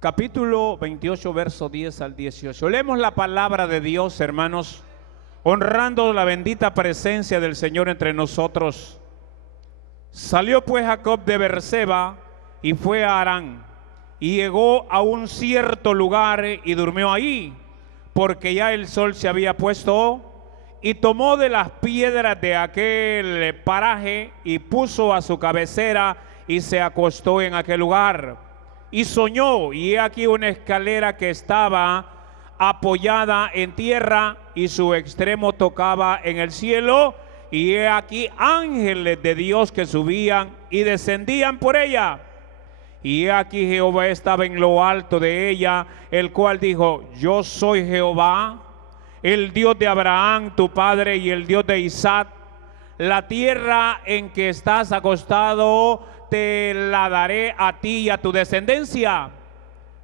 capítulo 28, verso 10 al 18. Leemos la palabra de Dios, hermanos, honrando la bendita presencia del Señor entre nosotros. Salió pues Jacob de Beerseba y fue a Harán, y llegó a un cierto lugar y durmió ahí, porque ya el sol se había puesto, y tomó de las piedras de aquel paraje y puso a su cabecera y se acostó en aquel lugar. Y soñó, y he aquí una escalera que estaba apoyada en tierra y su extremo tocaba en el cielo, y he aquí ángeles de Dios que subían y descendían por ella. Y he aquí Jehová estaba en lo alto de ella, el cual dijo: yo soy Jehová, el Dios de Abraham tu padre y el Dios de Isaac. La tierra en que estás acostado te la daré a ti y a tu descendencia.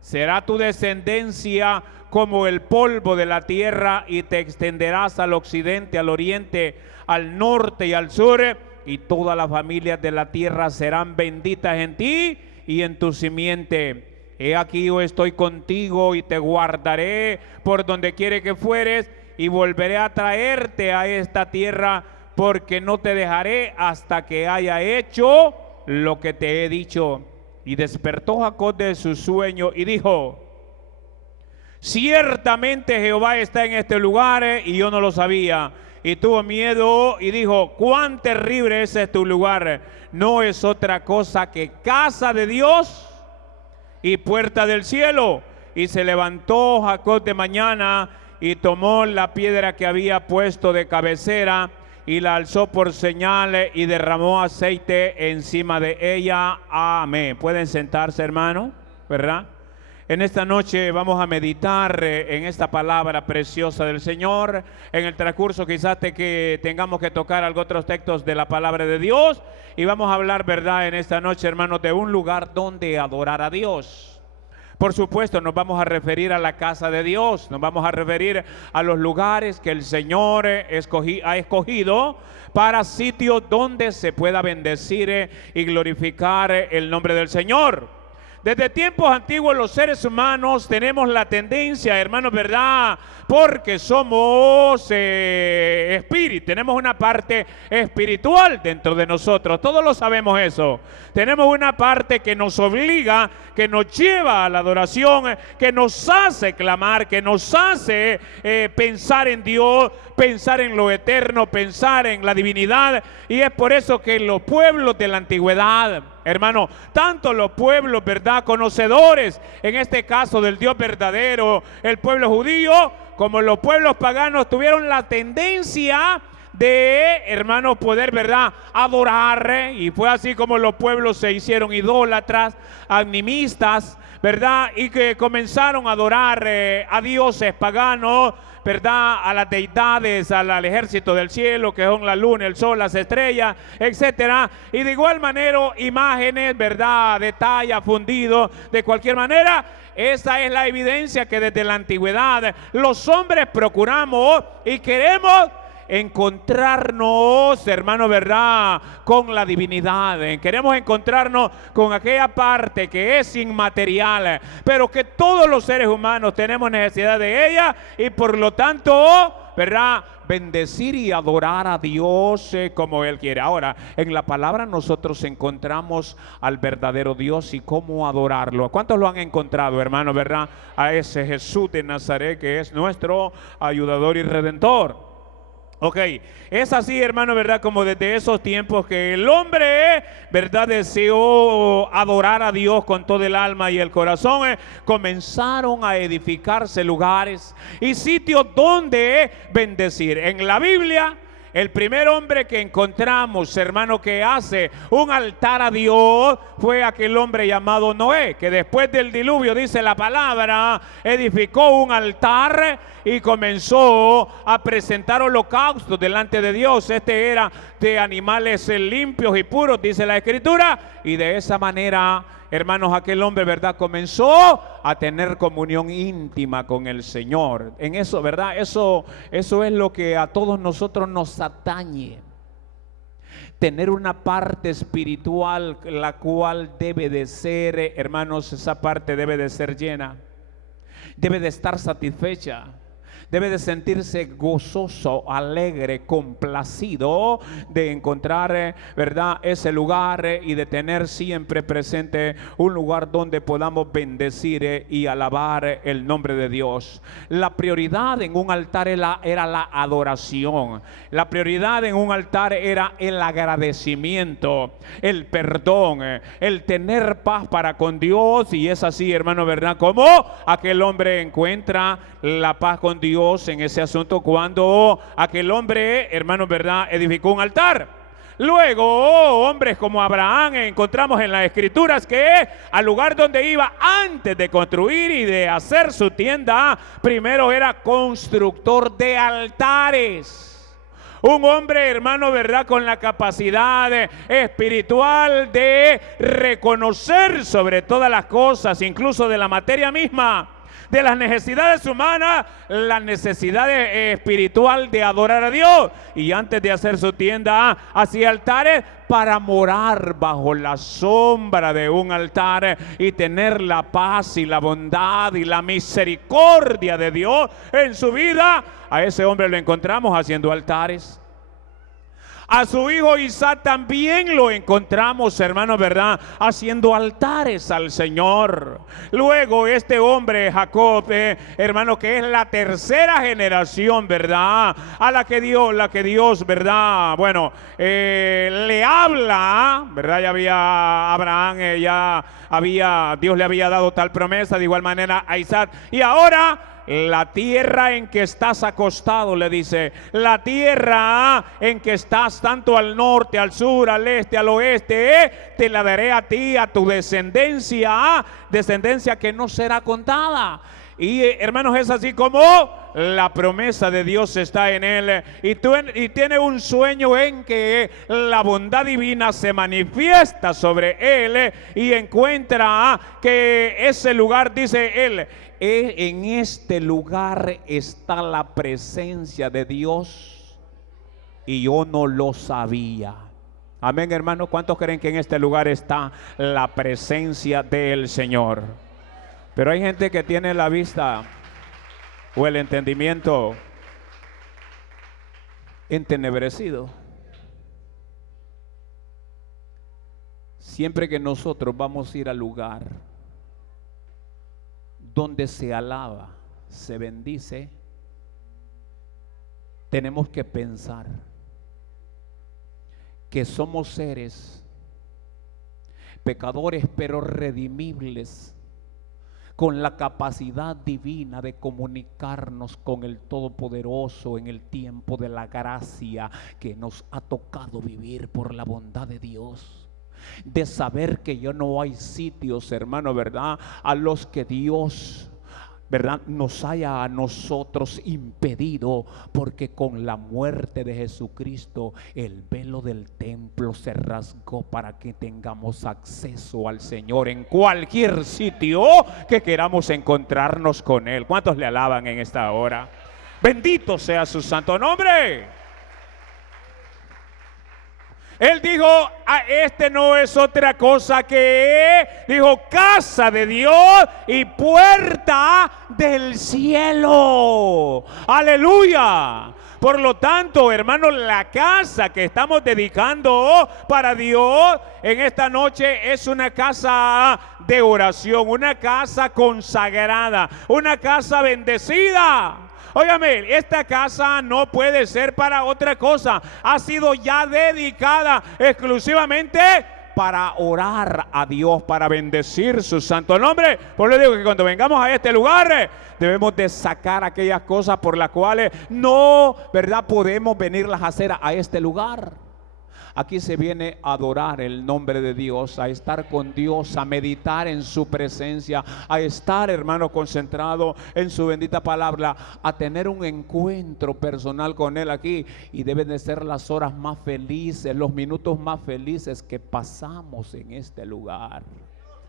Será tu descendencia como el polvo de la tierra, y te extenderás al occidente, al oriente, al norte y al sur, y todas las familias de la tierra serán benditas en ti y en tu simiente. He aquí yo estoy contigo y te guardaré por donde quiere que fueres, y volveré a traerte a esta tierra, porque no te dejaré hasta que haya hecho lo que te he dicho. Y despertó Jacob de su sueño y dijo: ciertamente Jehová está en este lugar, y yo no lo sabía. Y tuvo miedo y dijo: cuán terrible es este lugar. No es otra cosa que casa de Dios y puerta del cielo. Y se levantó Jacob de mañana y tomó la piedra que había puesto de cabecera y la alzó por señal y derramó aceite encima de ella. Amén. Pueden sentarse, hermano, ¿verdad? En esta noche vamos a meditar en esta palabra preciosa del Señor. En el transcurso quizás que tengamos que tocar algunos otros textos de la palabra de Dios, y vamos a hablar, ¿verdad?, en esta noche, hermanos, de un lugar donde adorar a Dios. Por supuesto, nos vamos a referir a la casa de Dios, nos vamos a referir a los lugares que el Señor ha escogido para sitios donde se pueda bendecir y glorificar el nombre del Señor. Desde tiempos antiguos los seres humanos tenemos la tendencia, hermanos, ¿verdad? Porque somos espíritu, tenemos una parte espiritual dentro de nosotros, todos lo sabemos eso. Tenemos una parte que nos obliga, que nos lleva a la adoración, que nos hace clamar, que nos hace pensar en Dios, pensar en lo eterno, pensar en la divinidad. Y es por eso que los pueblos de la antigüedad, hermano, tanto los pueblos, ¿verdad?, conocedores, en este caso del Dios verdadero, el pueblo judío, como los pueblos paganos, tuvieron la tendencia de, hermano, poder, ¿verdad?, adorar. Y fue así como los pueblos se hicieron idólatras, animistas, ¿verdad?, y que comenzaron a adorar a dioses paganos, ¿verdad?, a las deidades, al ejército del cielo, que son la luna, el sol, las estrellas, etcétera. Y de igual manera, imágenes, ¿verdad?, de talla, fundido, de cualquier manera. Esa es la evidencia que desde la antigüedad los hombres procuramos y queremos encontrarnos, hermano, ¿verdad?, con la divinidad. Queremos encontrarnos con aquella parte que es inmaterial, pero que todos los seres humanos tenemos necesidad de ella, y por lo tanto, ¿verdad?, bendecir y adorar a Dios como Él quiere. Ahora, en la palabra nosotros encontramos al verdadero Dios y cómo adorarlo. ¿Cuántos lo han encontrado, hermano, verdad? A ese Jesús de Nazaret, que es nuestro ayudador y redentor. Ok, es así, hermano, ¿verdad?, como desde esos tiempos que el hombre, ¿verdad?, deseó adorar a Dios con todo el alma y el corazón, comenzaron a edificarse lugares y sitios donde bendecir. En la Biblia, el primer hombre que encontramos, hermano, que hace un altar a Dios fue aquel hombre llamado Noé, que después del diluvio, dice la palabra, edificó un altar y comenzó a presentar holocaustos delante de Dios. Este era de animales limpios y puros, dice la Escritura, y de esa manera, hermanos, aquel hombre, ¿verdad?, comenzó a tener comunión íntima con el Señor. En eso, ¿verdad? Eso es lo que a todos nosotros nos atañe. tener una parte espiritual, la cual debe de ser, hermanos, esa parte debe de ser llena, debe de estar satisfecha, debe de sentirse gozoso, alegre, complacido de encontrar, ¿verdad?, ese lugar y de tener siempre presente un lugar donde podamos bendecir y alabar el nombre de Dios. La prioridad en un altar era la adoración. La prioridad en un altar era el agradecimiento, el perdón, el tener paz para con Dios. Y es así, hermano, ¿verdad?, como aquel hombre encuentra la paz con Dios en ese asunto cuando aquel hombre, hermano, ¿verdad?, edificó un altar. Luego, hombres como Abraham encontramos en las escrituras que al lugar donde iba antes de construir y de hacer su tienda, primero era constructor de altares. Un hombre, hermano, ¿verdad?, con la capacidad espiritual de reconocer sobre todas las cosas, incluso de la materia misma, de las necesidades humanas, la necesidad espiritual de adorar a Dios. Y antes de hacer su tienda, hacía altares para morar bajo la sombra de un altar y tener la paz y la bondad y la misericordia de Dios en su vida. A ese hombre lo encontramos haciendo altares. A su hijo Isaac también lo encontramos, hermanos, ¿verdad?, haciendo altares al Señor. Luego este hombre Jacob, hermano, que es la tercera generación, ¿verdad?, a la que Dios, ¿verdad?, bueno, le habla, ¿verdad? Ya había Abraham, Dios le había dado tal promesa, de igual manera a Isaac. Y ahora la tierra en que estás acostado, le dice, la tierra en que estás tanto al norte, al sur, al este, al oeste, te la daré a ti, a tu descendencia, descendencia que no será contada. Y hermanos, es así como la promesa de Dios está en él, y tiene un sueño en que la bondad divina se manifiesta sobre él, y encuentra que ese lugar, dice él, en este lugar está la presencia de Dios y yo no lo sabía. Amén, hermano. ¿Cuántos creen que en este lugar está la presencia del Señor? Pero hay gente que tiene la vista o el entendimiento entenebrecido. Siempre que nosotros vamos a ir al lugar donde se alaba, se bendice, tenemos que pensar que somos seres pecadores pero redimibles, con la capacidad divina de comunicarnos con el Todopoderoso en el tiempo de la gracia que nos ha tocado vivir por la bondad de Dios. De saber que ya no hay sitios, hermano, ¿verdad?, a los que Dios, ¿verdad?, nos haya a nosotros impedido, porque con la muerte de Jesucristo el velo del templo se rasgó para que tengamos acceso al Señor en cualquier sitio que queramos encontrarnos con Él. ¿Cuántos le alaban en esta hora? Bendito sea su santo nombre. Él dijo, este no es otra cosa que, dijo, casa de Dios y puerta del cielo. Aleluya. Por lo tanto, hermanos, la casa que estamos dedicando para Dios en esta noche es una casa de oración, una casa consagrada, una casa bendecida. Óigame, esta casa no puede ser para otra cosa. Ha sido ya dedicada exclusivamente para orar a Dios, para bendecir su santo nombre. Por eso digo que cuando vengamos a este lugar debemos de sacar aquellas cosas por las cuales no, ¿verdad?, podemos venirlas a hacer a este lugar. Aquí se viene a adorar el nombre de Dios, a estar con Dios, a meditar en su presencia, a estar, hermano, concentrado en su bendita palabra, a tener un encuentro personal con Él aquí. Y deben de ser las horas más felices, los minutos más felices que pasamos en este lugar.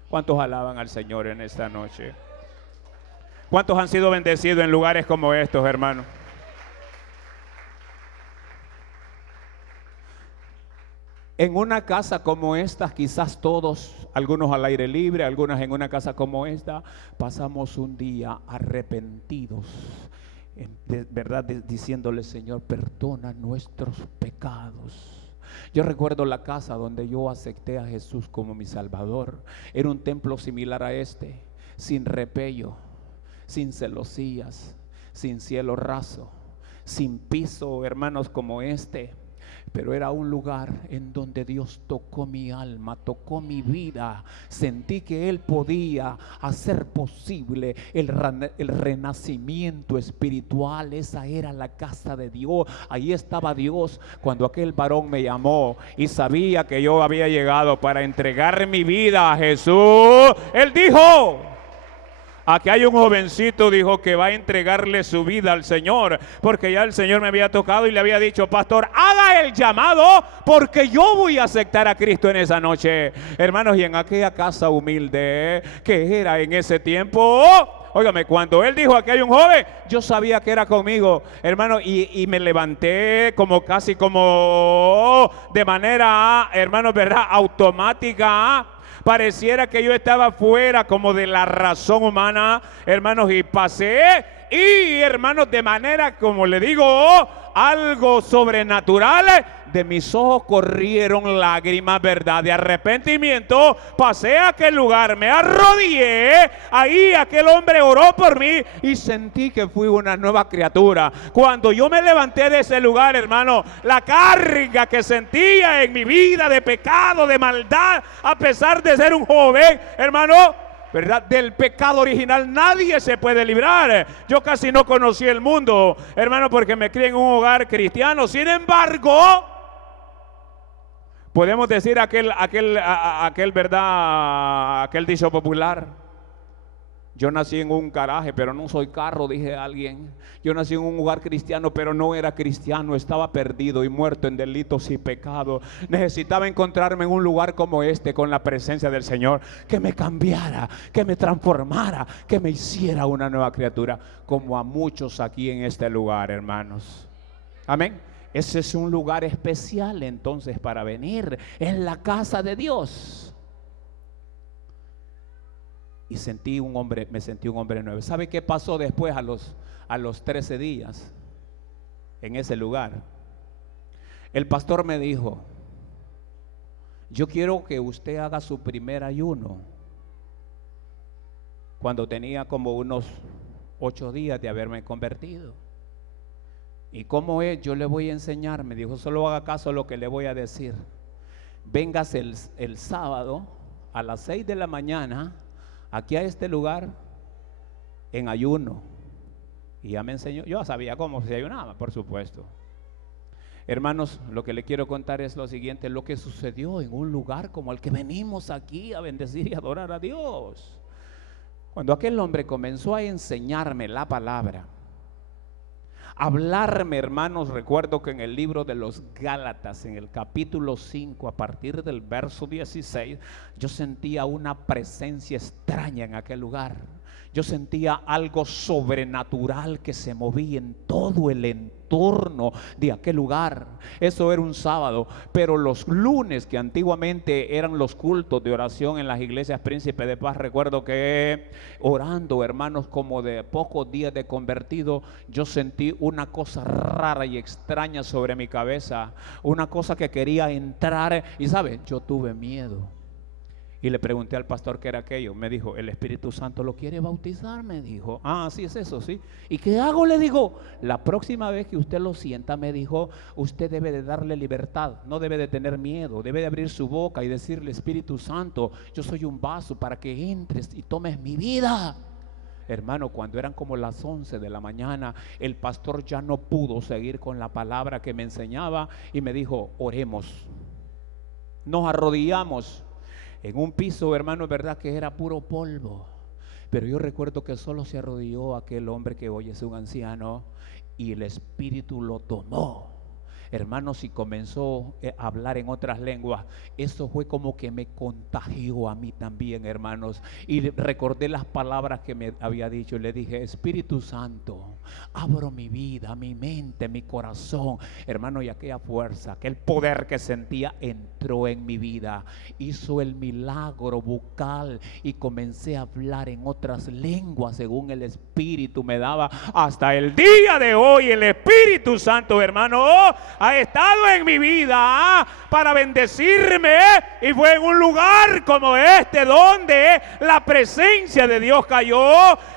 ¿Cuántos alaban al Señor en esta noche? ¿Cuántos han sido bendecidos en lugares como estos, hermano? En una casa como esta, quizás todos, algunos al aire libre, algunas en una casa como esta, pasamos un día arrepentidos, de verdad, diciéndole: Señor, perdona nuestros pecados. Yo recuerdo la casa donde yo acepté a Jesús como mi Salvador. Era un templo similar a este, sin repello, sin celosías, sin cielo raso, sin piso, hermanos, como este. Pero era un lugar en donde Dios tocó mi alma, tocó mi vida. Sentí que Él podía hacer posible el renacimiento espiritual. Esa era la casa de Dios. Ahí estaba Dios cuando aquel varón me llamó y sabía que yo había llegado para entregar mi vida a Jesús. Él dijo: aquí hay un jovencito, dijo, que va a entregarle su vida al Señor, porque ya el Señor me había tocado y le había dicho: pastor, haga el llamado, porque yo voy a aceptar a Cristo en esa noche. Hermanos, y en aquella casa humilde que era en ese tiempo, óigame, cuando él dijo: aquí hay un joven, yo sabía que era conmigo, hermano, y me levanté como casi como de manera, hermano, verdad, automática. Pareciera que yo estaba fuera como de la razón humana, hermanos, y pasé, y hermanos, de manera, como le digo, algo sobrenatural, de mis ojos corrieron lágrimas, verdad, de arrepentimiento. Pasé a aquel lugar, me arrodillé, ahí aquel hombre oró por mí y sentí que fui una nueva criatura. Cuando yo me levanté de ese lugar, hermano, la carga que sentía en mi vida de pecado, de maldad, a pesar de ser un joven, hermano, ¿verdad?, del pecado original nadie se puede librar. Yo casi no conocí el mundo, hermano, porque me crié en un hogar cristiano. Sin embargo, podemos decir aquel verdad, aquel dicho popular: yo nací en un garaje, pero no soy carro, dije alguien. Yo nací en un hogar cristiano, pero no era cristiano. Estaba perdido y muerto en delitos y pecados. Necesitaba encontrarme en un lugar como este, con la presencia del Señor, que me cambiara, que me transformara, que me hiciera una nueva criatura, como a muchos aquí en este lugar, hermanos. Amén. Ese es un lugar especial entonces para venir, en la casa de Dios. Y me sentí un hombre nuevo. ¿Sabe qué pasó después a los 13 días en ese lugar? El pastor me dijo: yo quiero que usted haga su primer ayuno. Cuando tenía como unos 8 días de haberme convertido. ¿Y cómo es? Yo le voy a enseñar. Me dijo: solo haga caso a lo que le voy a decir. Véngase el sábado a las 6 de la mañana aquí a este lugar en ayuno. Y ya me enseñó. Yo sabía cómo se ayunaba, por supuesto. Hermanos, lo que le quiero contar es lo siguiente: lo que sucedió en un lugar como el que venimos aquí a bendecir y adorar a Dios. Cuando aquel hombre comenzó a enseñarme la palabra, hablarme, hermanos, recuerdo que en el libro de los Gálatas, en el capítulo 5, a partir del verso 16, yo sentía una presencia extraña en aquel lugar. Yo sentía algo sobrenatural que se movía en todo el entorno de aquel lugar. Eso era un sábado, pero los lunes, que antiguamente eran los cultos de oración en las iglesias Príncipe de Paz, recuerdo que orando, hermanos, como de pocos días de convertido, yo sentí una cosa rara y extraña sobre mi cabeza, una cosa que quería entrar, y ¿sabe? Yo tuve miedo. Y le pregunté al pastor qué era aquello. Me dijo: el Espíritu Santo lo quiere bautizar, me dijo. Ah, sí, es eso, sí. ¿Y qué hago? Le digo: la próxima vez que usted lo sienta, me dijo, usted debe de darle libertad, no debe de tener miedo, debe de abrir su boca y decirle: Espíritu Santo, yo soy un vaso para que entres y tomes mi vida. Hermano, cuando eran como las 11 de la mañana, el pastor ya no pudo seguir con la palabra que me enseñaba y me dijo: oremos. Nos arrodillamos en un piso, hermano, es verdad que era puro polvo, pero yo recuerdo que solo se arrodilló aquel hombre que hoy es un anciano, y el Espíritu lo tomó. hermanos, y comenzó a hablar en otras lenguas. Eso fue como que me contagió a mí también, hermanos. Y recordé las palabras que me había dicho. Le dije: Espíritu Santo, abro mi vida, mi mente, mi corazón, hermano. Y aquella fuerza, aquel poder que sentía entró en mi vida, hizo el milagro bucal y comencé a hablar en otras lenguas según el Espíritu me daba. Hasta el día de hoy el Espíritu Santo, hermano, ha estado en mi vida para bendecirme, y fue en un lugar como este donde la presencia de Dios cayó.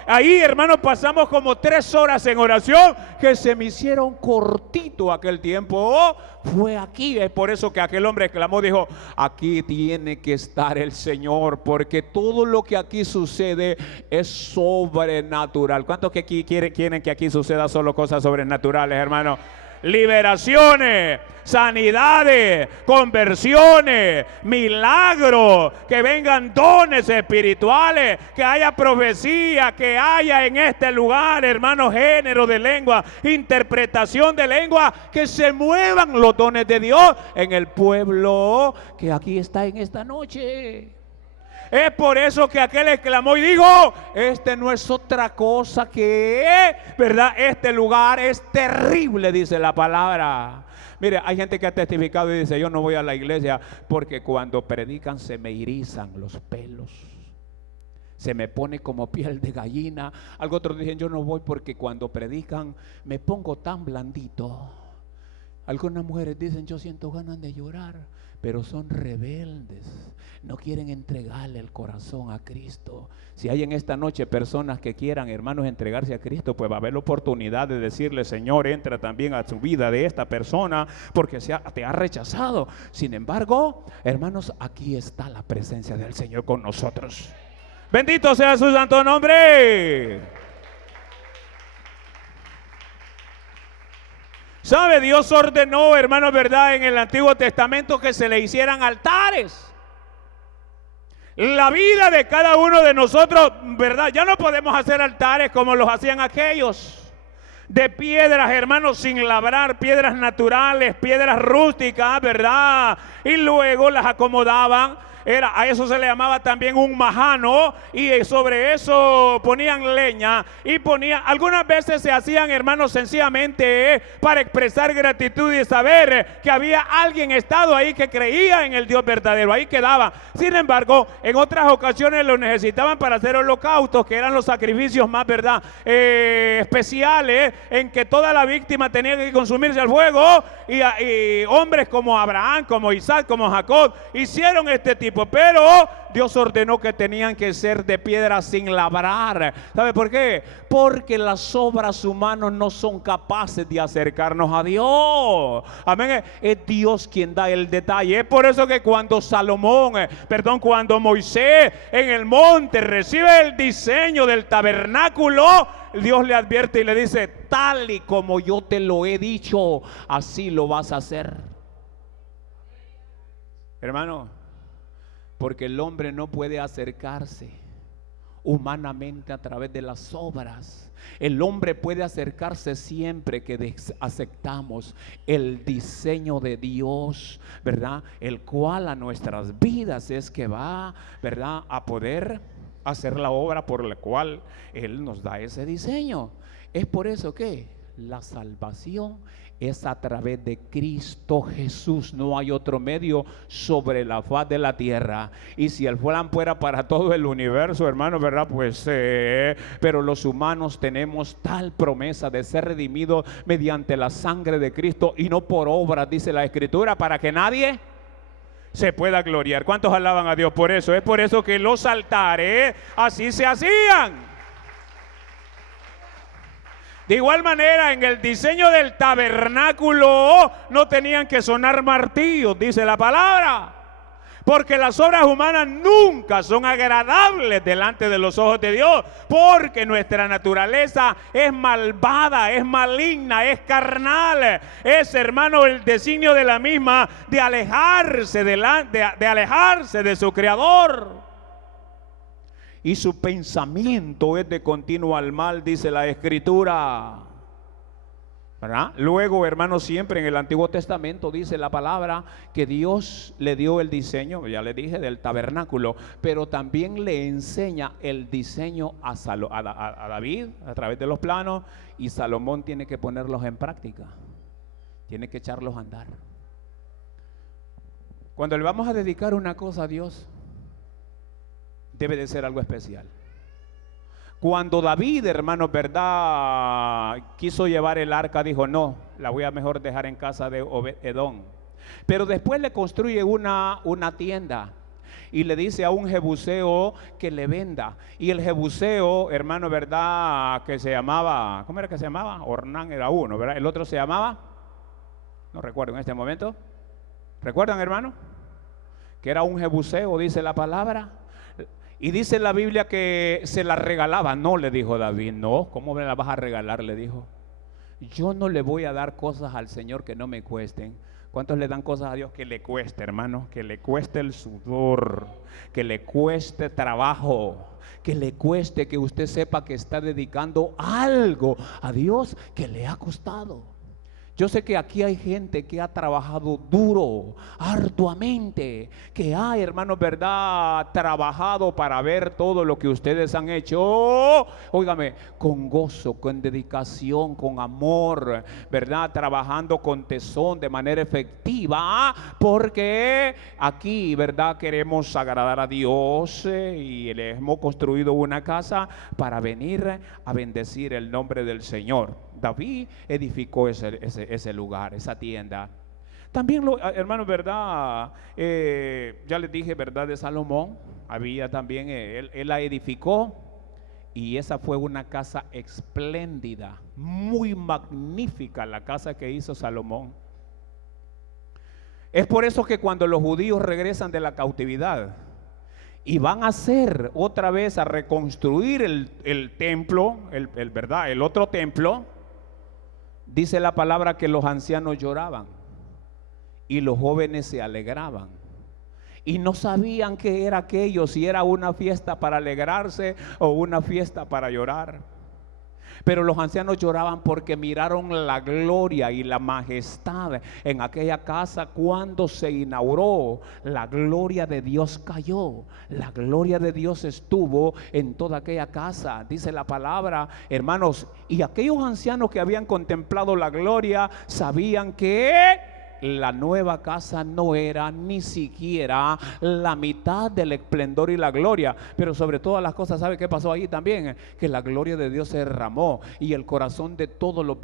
Ahí, hermano, pasamos como 3 horas en oración que se me hicieron cortito aquel tiempo. Fue aquí, es por eso que aquel hombre clamó, dijo: aquí tiene que estar el Señor, porque todo lo que aquí sucede es sobrenatural. ¿Cuántos que aquí quieren que aquí suceda solo cosas sobrenaturales, hermano? Liberaciones, sanidades, conversiones, milagros, que vengan dones espirituales, que haya profecía, que haya en este lugar, hermanos, género de lengua, interpretación de lengua, que se muevan los dones de Dios en el pueblo que aquí está en esta noche. Es por eso que aquel exclamó y dijo: este no es otra cosa que, ¿verdad? Este lugar es terrible, dice la palabra. Mire, hay gente que ha testificado y dice: yo no voy a la iglesia porque cuando predican se me erizan los pelos, se me pone como piel de gallina. Algo otros dicen: yo no voy porque cuando predican me pongo tan blandito. Algunas mujeres dicen: yo siento ganas de llorar, pero son rebeldes, no quieren entregarle el corazón a Cristo. Si hay en esta noche personas que quieran, hermanos, entregarse a Cristo, pues va a haber la oportunidad de decirle: Señor, entra también a su vida de esta persona, porque te ha rechazado. Sin embargo, hermanos, aquí está la presencia del Señor con nosotros. Bendito sea su santo nombre. ¿Sabe? Dios ordenó, hermanos, ¿verdad?, en el Antiguo Testamento que se le hicieran altares. La vida de cada uno de nosotros, ¿verdad? Ya no podemos hacer altares como los hacían aquellos, de piedras, hermanos, sin labrar, piedras naturales, piedras rústicas, ¿verdad? Y luego las acomodaban. A eso se le llamaba también un majano, y sobre eso ponían leña y algunas veces se hacían, hermanos, sencillamente para expresar gratitud y saber que había alguien estado ahí que creía en el Dios verdadero. Ahí quedaba. Sin embargo, en otras ocasiones lo necesitaban para hacer holocaustos, que eran los sacrificios más, ¿verdad?, especiales, en que toda la víctima tenía que consumirse al fuego, y hombres como Abraham, como Isaac, como Jacob hicieron este tipo. Pero Dios ordenó que tenían que ser de piedra sin labrar. ¿Sabe por qué? Porque las obras humanas no son capaces de acercarnos a Dios. Amén. Es Dios quien da el detalle. Es por eso que cuando cuando Moisés en el monte recibe el diseño del tabernáculo, Dios le advierte y le dice: tal y como yo te lo he dicho, así lo vas a hacer. Hermano, porque el hombre no puede acercarse humanamente a través de las obras. El hombre puede acercarse siempre que aceptamos el diseño de Dios, ¿verdad?, el cual a nuestras vidas es que va, ¿verdad?, a poder hacer la obra por la cual Él nos da ese diseño. Es por eso que la salvación es a través de Cristo Jesús. No hay otro medio sobre la faz de la tierra. Y si el plan fuera para todo el universo, hermano, ¿verdad? Pues pero los humanos tenemos tal promesa de ser redimidos mediante la sangre de Cristo y no por obras, dice la Escritura, para que nadie se pueda gloriar. ¿Cuántos alaban a Dios por eso? Es por eso que los altares así se hacían. De igual manera, en el diseño del tabernáculo no tenían que sonar martillos, dice la palabra, porque las obras humanas nunca son agradables delante de los ojos de Dios, porque nuestra naturaleza es malvada, es maligna, es carnal. Es, hermano, el designio de la misma de alejarse de alejarse de su Creador. Y su pensamiento es de continuo al mal, dice la Escritura. ¿verdad? Luego, hermanos, siempre en el Antiguo Testamento dice la palabra que Dios le dio el diseño, ya le dije, del tabernáculo, pero también le enseña el diseño a David a través de los planos, y Salomón tiene que ponerlos en práctica, tiene que echarlos a andar. Cuando le vamos a dedicar una cosa a Dios, debe de ser algo especial. Cuando David, hermanos, verdad, quiso llevar el arca, dijo: no, la voy a mejor dejar en casa de Edom. Pero después le construye una tienda y le dice a un jebuseo que le venda. Y el jebuseo, hermano, verdad, que se llamaba, ¿cómo era que se llamaba? Ornán era uno, ¿verdad? El otro se llamaba, no recuerdo en este momento. ¿Recuerdan, hermano? Que era un jebuseo, dice la palabra. Y dice la Biblia que se la regalaba. No, le dijo David, no, ¿cómo me la vas a regalar? Le dijo, yo no le voy a dar cosas al Señor que no me cuesten. ¿Cuántos le dan cosas a Dios que le cueste, hermano? Que le cueste el sudor, que le cueste trabajo, que le cueste que usted sepa que está dedicando algo a Dios que le ha costado. Yo sé que aquí hay gente que ha trabajado duro, arduamente, que ha, hermanos, verdad, trabajado para ver todo lo que ustedes han hecho, óigame, con gozo, con dedicación, con amor, verdad, trabajando con tesón, de manera efectiva, porque aquí, verdad, queremos agradar a Dios y le hemos construido una casa para venir a bendecir el nombre del Señor. David edificó ese lugar, esa tienda. También, hermanos, verdad, ya les dije, verdad, de Salomón, había también, él la edificó, y esa fue una casa espléndida, muy magnífica, la casa que hizo Salomón. Es por eso que cuando los judíos regresan de la cautividad y van a hacer otra vez a reconstruir el templo, ¿verdad? El otro templo, dice la palabra que los ancianos lloraban y los jóvenes se alegraban y no sabían qué era aquello, si era una fiesta para alegrarse o una fiesta para llorar. Pero los ancianos lloraban porque miraron la gloria y la majestad en aquella casa cuando se inauguró. La gloria de Dios cayó, la gloria de Dios estuvo en toda aquella casa, dice la palabra, hermanos. Y aquellos ancianos que habían contemplado la gloria sabían que la nueva casa no era ni siquiera la mitad del esplendor y la gloria. Pero sobre todas las cosas, ¿sabe qué pasó ahí también? Que la gloria de Dios se derramó y el corazón de todos los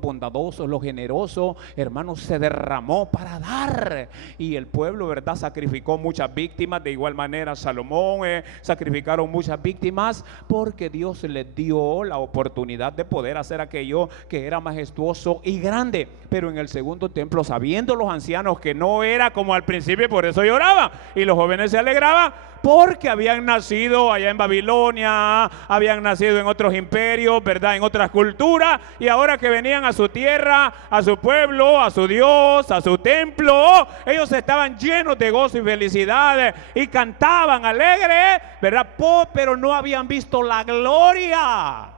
bondadosos, los generosos, hermanos, se derramó para dar. Y el pueblo, ¿verdad?, sacrificó muchas víctimas. De igual manera Salomón sacrificaron muchas víctimas, porque Dios les dio la oportunidad de poder hacer aquello que era majestuoso y grande. Pero en el segundo templo, sabiendo los ancianos que no era como al principio, por eso lloraban, y los jóvenes se alegraban, porque habían nacido allá en Babilonia, habían nacido en otros imperios, ¿verdad?, en otras culturas, y ahora que venían a su tierra, a su pueblo, a su Dios, a su templo, ellos estaban llenos de gozo y felicidad y cantaban alegres, ¿verdad?, pero no habían visto la gloria.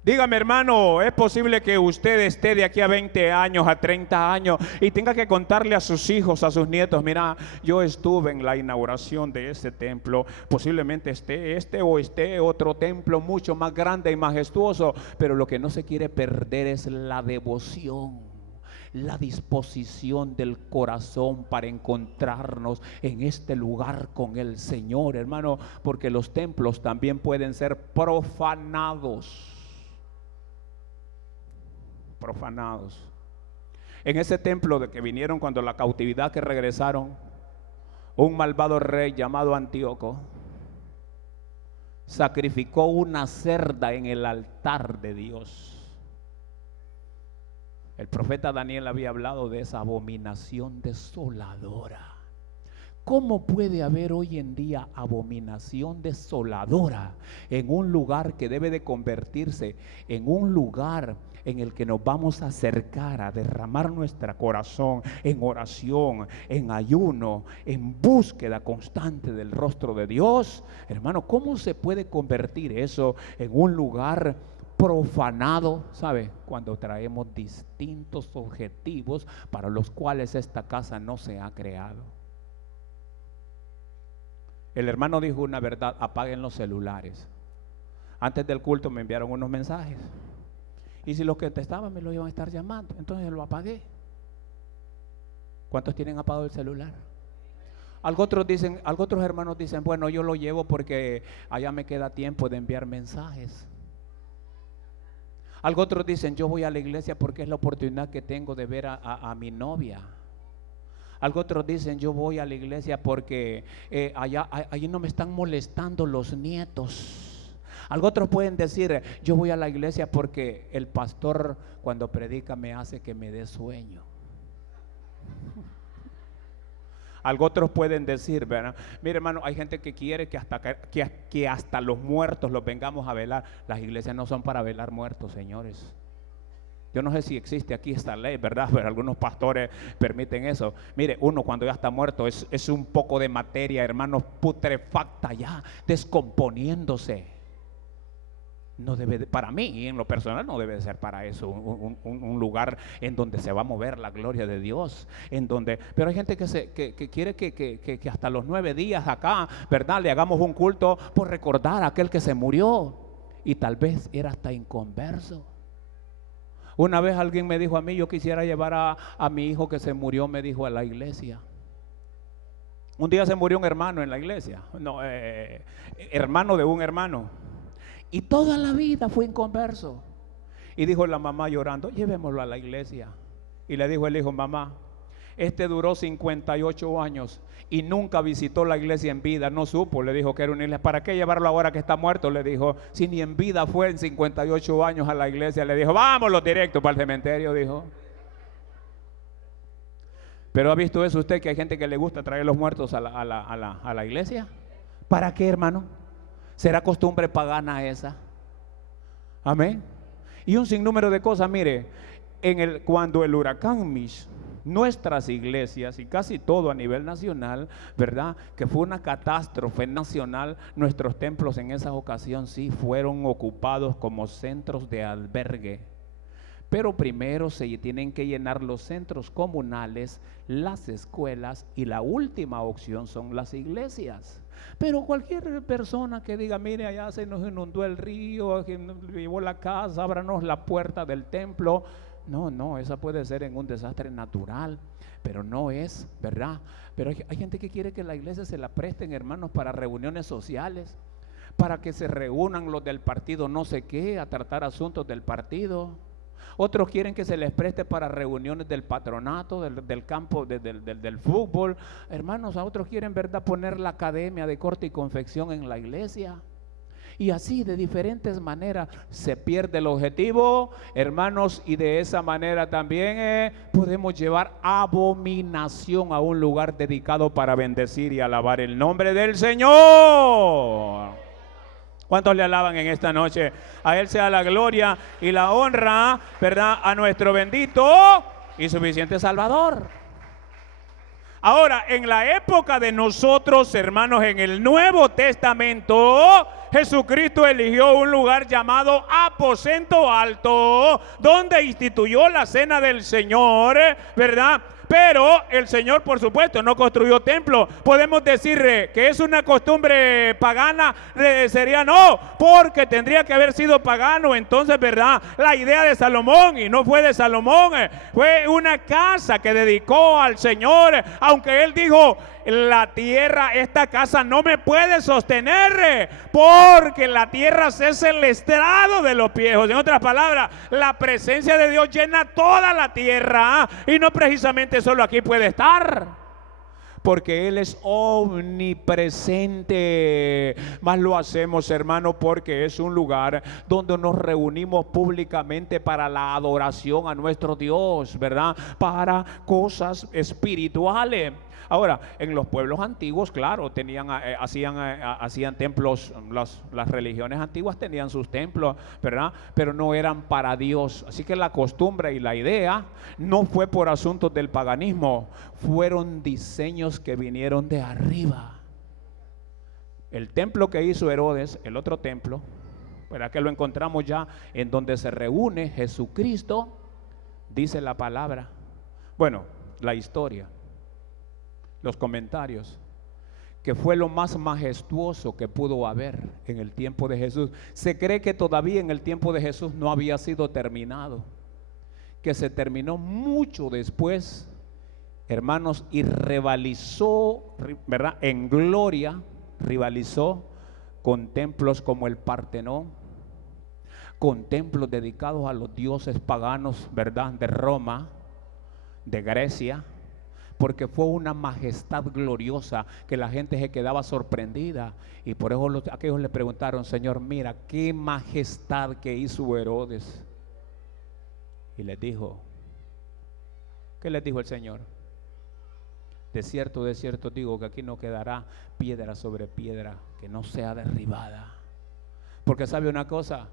Dígame, hermano, ¿es posible que usted esté de aquí a 20 años, a 30 años y tenga que contarle a sus hijos, a sus nietos: mira, yo estuve en la inauguración de este templo, posiblemente esté o esté otro templo mucho más grande y majestuoso, pero lo que no se quiere perder es la devoción, la disposición del corazón para encontrarnos en este lugar con el Señor, hermano, porque los templos también pueden ser profanados. En ese templo de que vinieron cuando la cautividad, que regresaron, un malvado rey llamado Antíoco sacrificó una cerda en el altar de Dios. El profeta Daniel había hablado de esa abominación desoladora. ¿Cómo puede haber hoy en día abominación desoladora en un lugar que debe de convertirse en un lugar en el que nos vamos a acercar a derramar nuestro corazón en oración, en ayuno, en búsqueda constante del rostro de Dios? Hermano, ¿cómo se puede convertir eso en un lugar profanado, ¿sabe? Cuando traemos distintos objetivos para los cuales esta casa no se ha creado. El hermano dijo una verdad: apaguen los celulares. Antes del culto me enviaron unos mensajes, y si los que contestaban me lo iban a estar llamando, entonces lo apagué. ¿Cuántos tienen apagado el celular? Algo otros hermanos dicen: bueno, yo lo llevo porque allá me queda tiempo de enviar mensajes. Algo otros dicen: yo voy a la iglesia porque es la oportunidad que tengo de ver a mi novia. Algo otros dicen: yo voy a la iglesia porque allí no me están molestando los nietos. Algo otros pueden decir: yo voy a la iglesia porque el pastor cuando predica me hace que me dé sueño. Algo otros pueden decir, ¿verdad? Mire, hermano, hay gente que quiere que hasta los muertos los vengamos a velar. Las iglesias no son para velar muertos, señores. Yo no sé si existe aquí esta ley, ¿verdad? Pero algunos pastores permiten eso. Mire, uno cuando ya está muerto es un poco de materia, hermano, putrefacta ya, descomponiéndose. No debe, para mí, en lo personal, no debe ser para eso un lugar en donde se va a mover la gloria de Dios, pero hay gente que quiere que hasta los 9 días acá, ¿verdad?, le hagamos un culto por recordar a aquel que se murió, y tal vez era hasta inconverso. Una vez alguien me dijo a mí: yo quisiera llevar a mi hijo que se murió, me dijo, a la iglesia. Un día se murió un hermano en la iglesia, hermano de un hermano, y toda la vida fue inconverso. Y dijo la mamá llorando: llevémoslo a la iglesia. Y le dijo el hijo: mamá, este duró 58 años y nunca visitó la iglesia en vida, no supo, le dijo que era una iglesia. ¿Para qué llevarlo ahora que está muerto? Le dijo, si ni en vida fue en 58 años a la iglesia. Le dijo: vámonos directo para el cementerio, dijo. Pero ¿ha visto eso usted, que hay gente que le gusta traer los muertos a la iglesia? ¿Para qué, hermano? ¿Será costumbre pagana esa? Amén. Y un sinnúmero de cosas. Mire, cuando el huracán Mitch, nuestras iglesias y casi todo a nivel nacional, ¿verdad?, que fue una catástrofe nacional, nuestros templos en esa ocasión sí fueron ocupados como centros de albergue. Pero primero se tienen que llenar los centros comunales, las escuelas, y la última opción son las iglesias. Pero cualquier persona que diga: mire, allá se nos inundó el río, llevó la casa, ábranos la puerta del templo. No, esa puede ser en un desastre natural, pero no es, ¿verdad? Pero hay gente que quiere que la iglesia se la presten, hermanos, para reuniones sociales, para que se reúnan los del partido no sé qué, a tratar asuntos del partido. Otros quieren que se les preste para reuniones del patronato, del campo, del fútbol. Hermanos, a otros quieren, ¿verdad?, poner la academia de corte y confección en la iglesia. Y así de diferentes maneras se pierde el objetivo, hermanos, y de esa manera también podemos llevar abominación a un lugar dedicado para bendecir y alabar el nombre del Señor. ¿Cuántos le alaban en esta noche? A Él sea la gloria y la honra, ¿verdad?, a nuestro bendito y suficiente Salvador. Ahora, en la época de nosotros, hermanos, en el Nuevo Testamento, Jesucristo eligió un lugar llamado aposento alto, donde instituyó la cena del Señor, ¿verdad? Pero el Señor, por supuesto, no construyó templo. Podemos decir que es una costumbre pagana, sería no, porque tendría que haber sido pagano. Entonces, ¿verdad?, la idea de Salomón, y no fue de Salomón, fue una casa que dedicó al Señor, aunque él dijo: la tierra, esta casa no me puede sostener, porque la tierra es el estrado de los pies. En otras palabras, la presencia de Dios llena toda la tierra, y no precisamente solo aquí puede estar, porque Él es omnipresente. Más lo hacemos, hermano, porque es un lugar donde nos reunimos públicamente para la adoración a nuestro Dios, ¿verdad?, para cosas espirituales. Ahora, en los pueblos antiguos, claro, hacían templos. Las religiones antiguas tenían sus templos, ¿verdad?, pero no eran para Dios. Así que la costumbre y la idea no fue por asuntos del paganismo, fueron diseños que vinieron de arriba. El templo que hizo Herodes, el otro templo, ¿verdad? Que lo encontramos ya en donde se reúne Jesucristo, dice la palabra. Bueno, la historia, los comentarios, que fue lo más majestuoso que pudo haber en el tiempo de Jesús. Se cree que todavía en el tiempo de Jesús no había sido terminado, que se terminó mucho después, hermanos, y rivalizó, ¿verdad? En gloria, rivalizó con templos como el Partenón, con templos dedicados a los dioses paganos, ¿verdad? De Roma, de Grecia, porque fue una majestad gloriosa que la gente se quedaba sorprendida. Y por eso aquellos le preguntaron: Señor, mira qué majestad que hizo Herodes. Y les dijo, ¿qué les dijo el Señor? De cierto digo que aquí no quedará piedra sobre piedra que no sea derribada. Porque sabe una cosa,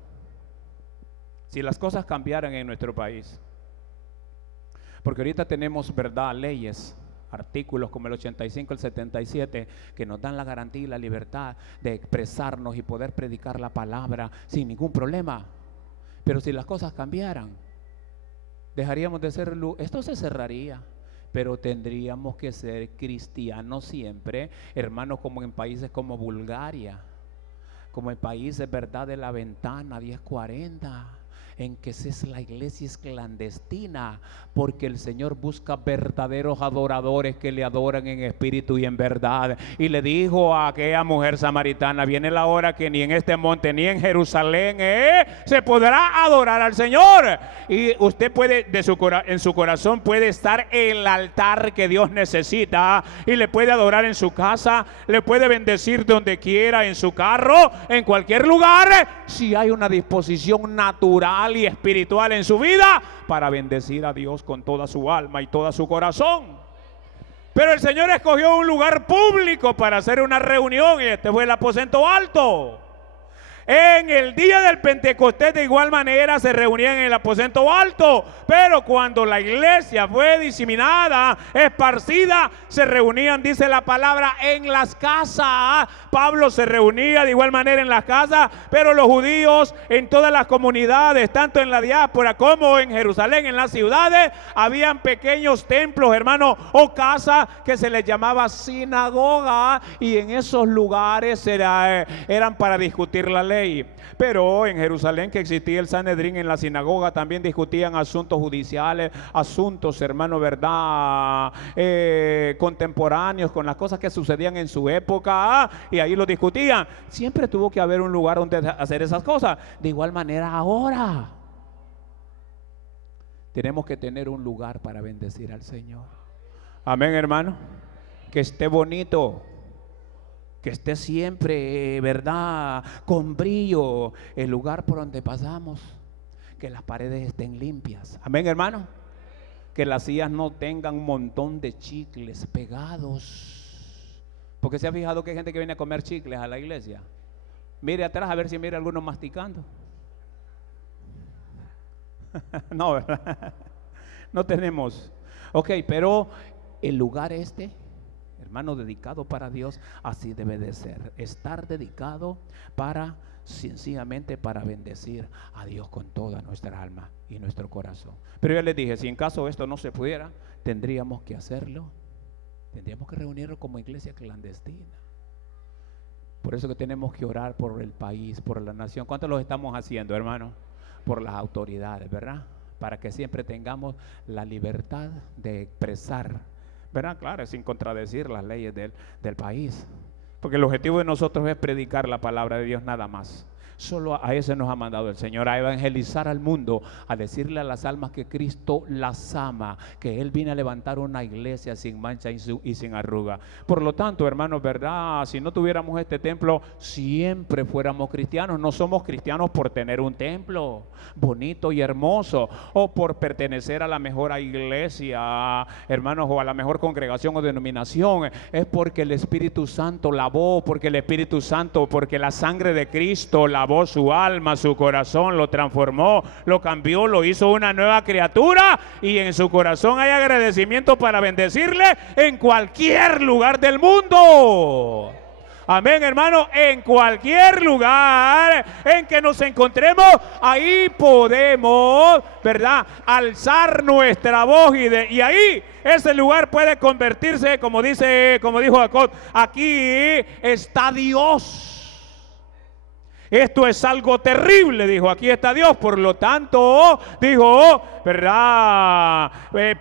si las cosas cambiaran en nuestro país, porque ahorita tenemos, ¿verdad?, leyes, artículos como el 85, el 77, que nos dan la garantía y la libertad de expresarnos y poder predicar la palabra sin ningún problema. Pero si las cosas cambiaran, dejaríamos de ser luz, esto se cerraría. Pero tendríamos que ser cristianos siempre, hermanos, como en países como Bulgaria, como en países, ¿verdad?, de la ventana 1040, en que la iglesia es clandestina, porque el Señor busca verdaderos adoradores que le adoran en espíritu y en verdad. Y le dijo a aquella mujer samaritana: viene la hora que ni en este monte ni en Jerusalén se podrá adorar al Señor. Y usted puede, en su corazón puede estar el altar que Dios necesita, y le puede adorar en su casa, le puede bendecir donde quiera, en su carro, en cualquier lugar, si hay una disposición natural y espiritual en su vida para bendecir a Dios con toda su alma y todo su corazón. Pero el Señor escogió un lugar público para hacer una reunión, y este fue el aposento alto. En el día del Pentecostés de igual manera se reunían en el aposento alto, pero cuando la iglesia fue diseminada, esparcida, se reunían, dice la palabra, en las casas. Pablo se reunía de igual manera en las casas, pero los judíos en todas las comunidades, tanto en la diáspora como en Jerusalén, en las ciudades, habían pequeños templos, hermanos, o casas que se les llamaba sinagoga, y en esos lugares eran para discutir la ley. Pero en Jerusalén, que existía el Sanedrín, en la sinagoga también discutían asuntos judiciales, asuntos, hermano, verdad, contemporáneos con las cosas que sucedían en su época, y ahí lo discutían. Siempre tuvo que haber un lugar donde hacer esas cosas. De igual manera ahora tenemos que tener un lugar para bendecir al Señor. Amén, hermano. Que esté bonito, que esté siempre, ¿verdad?, con brillo el lugar por donde pasamos, que las paredes estén limpias. Amén, hermano. Que las sillas no tengan un montón de chicles pegados, porque se ha fijado que hay gente que viene a comer chicles a la iglesia. Mire atrás a ver si mira algunos masticando. No, ¿verdad? No tenemos. Ok, pero el lugar hermano, dedicado para Dios, así debe de ser. Estar dedicado para, sencillamente, para bendecir a Dios con toda nuestra alma y nuestro corazón. Pero yo les dije, si en caso esto no se pudiera, tendríamos que hacerlo. Tendríamos que reunirnos como iglesia clandestina. Por eso que tenemos que orar por el país, por la nación. ¿Cuántos lo estamos haciendo, hermano? Por las autoridades, ¿verdad? Para que siempre tengamos la libertad de expresar, ¿verdad? Claro, sin contradecir las leyes del país. Porque el objetivo de nosotros es predicar la palabra de Dios, nada más. Solo a eso nos ha mandado el Señor, a evangelizar al mundo, a decirle a las almas que Cristo las ama, que Él viene a levantar una iglesia sin mancha y sin arruga. Por lo tanto, hermanos, ¿verdad? Si no tuviéramos este templo, siempre fuéramos cristianos. No somos cristianos por tener un templo bonito y hermoso, o por pertenecer a la mejor iglesia, hermanos, o a la mejor congregación o denominación. Es porque el Espíritu Santo lavó, porque la sangre de Cristo lavó su alma, su corazón, lo transformó, lo cambió, lo hizo una nueva criatura, y en su corazón hay agradecimiento para bendecirle en cualquier lugar del mundo. Amén, hermano. En cualquier lugar en que nos encontremos, ahí podemos, ¿verdad?, alzar nuestra voz y ahí ese lugar puede convertirse, como dijo Jacob, aquí está Dios. Esto es algo terrible, dijo, aquí está Dios. Por lo tanto, dijo, ¿verdad?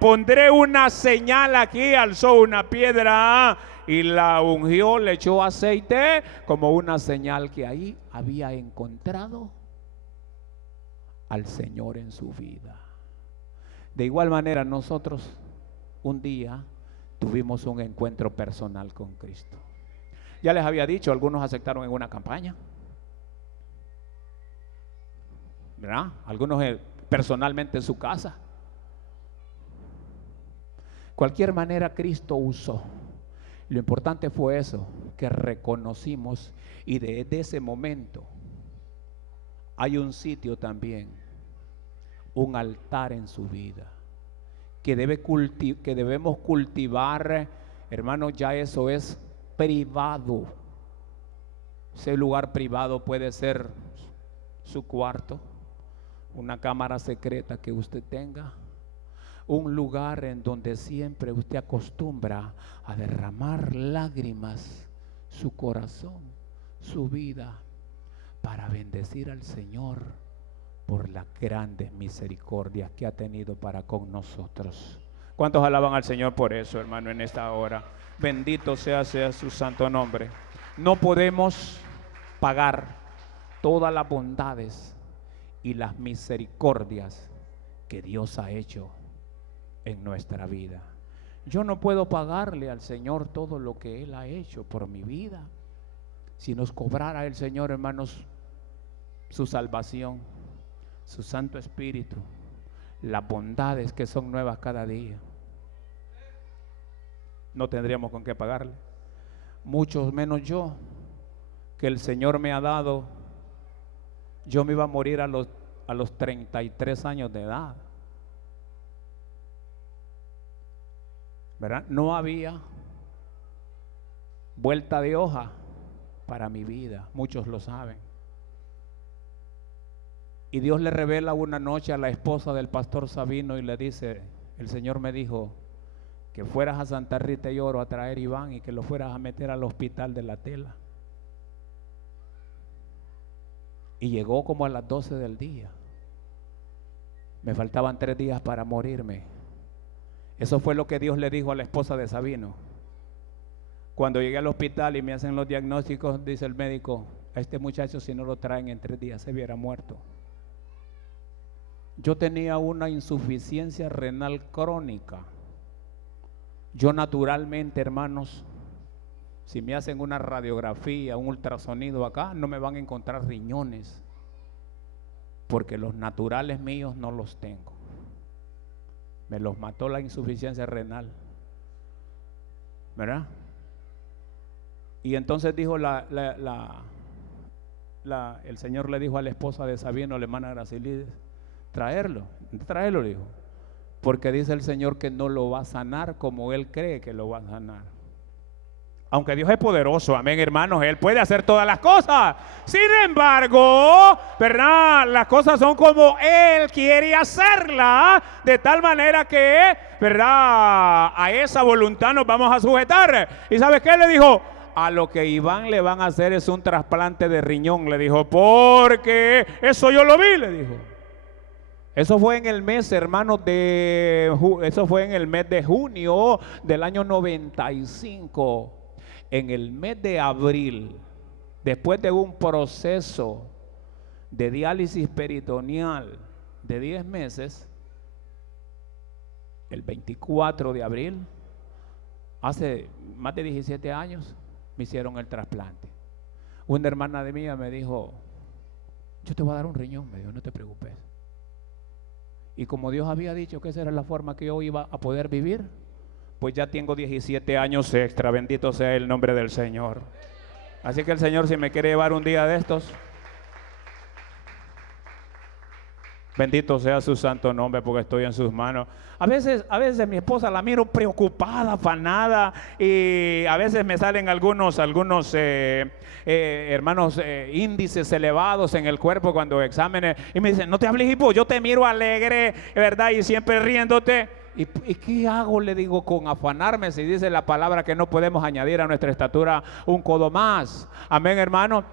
Pondré una señal aquí. Alzó una piedra y la ungió, le echó aceite como una señal que ahí había encontrado al Señor en su vida. De igual manera, nosotros un día tuvimos un encuentro personal con Cristo. Ya les había dicho, algunos aceptaron en una campaña, ¿verdad? Algunos personalmente en su casa. Cualquier manera Cristo usó. Lo importante fue eso, que reconocimos, y desde ese momento hay un sitio también, un altar en su vida que debemos cultivar, hermano. Ya eso es privado. Ese lugar privado puede ser su cuarto, una cámara secreta que usted tenga, un lugar en donde siempre usted acostumbra a derramar lágrimas, su corazón, su vida, para bendecir al Señor por las grandes misericordias que ha tenido para con nosotros. ¿Cuántos alaban al Señor por eso, hermano, en esta hora? Bendito sea su santo nombre. No podemos pagar todas las bondades y las misericordias que Dios ha hecho en nuestra vida. Yo no puedo pagarle al Señor todo lo que Él ha hecho por mi vida. Si nos cobrara el Señor, hermanos, su salvación, su Santo Espíritu, las bondades que son nuevas cada día, no tendríamos con qué pagarle. Mucho menos yo, que el Señor me ha dado. Yo me iba a morir a los 33 años de edad, ¿verdad? No había vuelta de hoja para mi vida, muchos lo saben. Y Dios le revela una noche a la esposa del pastor Sabino y le dice: el Señor me dijo que fueras a Santa Rita y Oro a traer a Iván y que lo fueras a meter al hospital de La Tela. Y llegó como a las 12 del día. Me faltaban 3 días para morirme. Eso fue lo que Dios le dijo a la esposa de Sabino. Cuando llegué al hospital y me hacen los diagnósticos, dice el médico: a este muchacho, si no lo traen en 3 días, se hubiera muerto. Yo tenía una insuficiencia renal crónica. Yo naturalmente, hermanos, si me hacen una radiografía, un ultrasonido acá, no me van a encontrar riñones, porque los naturales míos no los tengo. Me los mató la insuficiencia renal, ¿verdad? Y entonces dijo el Señor le dijo a la esposa de Sabino, la hermana Gracilides: traerlo, dijo, porque dice el Señor que no lo va a sanar como Él cree que lo va a sanar. Aunque Dios es poderoso, amén, hermanos, Él puede hacer todas las cosas. Sin embargo, ¿verdad?, las cosas son como Él quiere hacerlas, de tal manera que, ¿verdad?, a esa voluntad nos vamos a sujetar. ¿Y sabe qué le dijo? A lo que Iván le van a hacer es un trasplante de riñón, le dijo, porque eso yo lo vi, le dijo. Eso fue en el mes, hermanos, eso fue en el mes de junio del año 95. En el mes de abril, después de un proceso de diálisis peritoneal de 10 meses, el 24 de abril, hace más de 17 años, me hicieron el trasplante. Una hermana de mía me dijo: yo te voy a dar un riñón, me dijo, no te preocupes. Y como Dios había dicho que esa era la forma que yo iba a poder vivir, pues ya tengo 17 años extra, bendito sea el nombre del Señor. Así que el Señor, si me quiere llevar un día de estos, Bendito sea su santo nombre, porque estoy en sus manos. A veces mi esposa la miro preocupada, afanada, y a veces me salen algunos hermanos, índices elevados en el cuerpo cuando exámenes, y me dicen, no te hables, hipo, yo te miro alegre, ¿verdad? Y siempre riéndote. ¿Y qué hago? Le digo, con afanarme, si dice la palabra que no podemos añadir a nuestra estatura un codo más. Amén, hermano.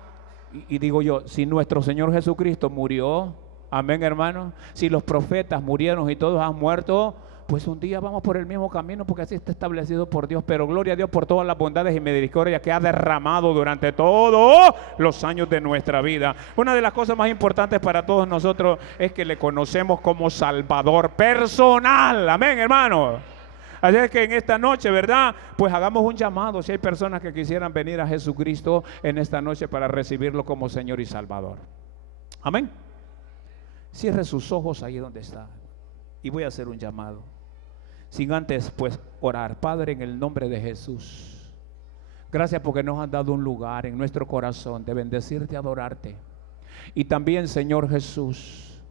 Y digo yo, si nuestro Señor Jesucristo murió, amén, hermano, si los profetas murieron y todos han muerto, pues un día vamos por el mismo camino, porque así está establecido por Dios. Pero gloria a Dios por todas las bondades y misericordias que ha derramado durante todos los años de nuestra vida. Una de las cosas más importantes para todos nosotros es que le conocemos como Salvador personal, amén, hermano. Así es que en esta noche, ¿verdad? Pues hagamos un llamado si hay personas que quisieran venir a Jesucristo en esta noche para recibirlo como Señor y Salvador. Amén. Cierre sus ojos ahí donde está y voy a hacer un llamado. Sin antes, pues, orar. Padre, en el nombre de Jesús, gracias porque nos han dado un lugar en nuestro corazón de bendecirte, adorarte. Y también, Señor Jesús,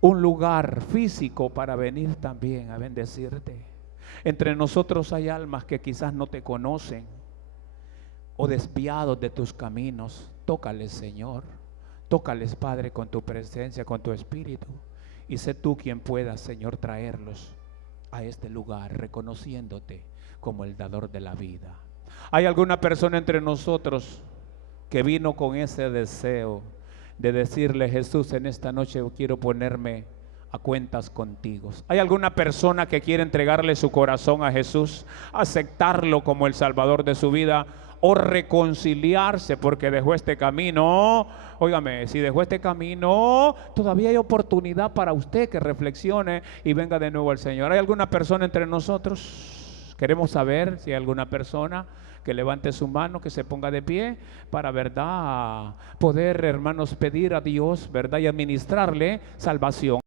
un lugar físico para venir también a bendecirte. Entre nosotros hay almas que quizás no te conocen o desviados de tus caminos. Tócales, Señor. Tócales, Padre, con tu presencia, con tu espíritu. Y sé tú quien pueda, Señor, traerlos a este lugar, reconociéndote como el dador de la vida. ¿Hay alguna persona entre nosotros que vino con ese deseo de decirle, Jesús, en esta noche quiero ponerme a cuentas contigo? ¿Hay alguna persona que quiere entregarle su corazón a Jesús, aceptarlo como el Salvador de su vida, o reconciliarse porque dejó este camino? Óigame, si dejó este camino, todavía hay oportunidad para usted que reflexione y venga de nuevo al Señor. ¿Hay alguna persona entre nosotros? Queremos saber si hay alguna persona que levante su mano, que se ponga de pie para, verdad, poder, hermanos, pedir a Dios, verdad, y administrarle salvación.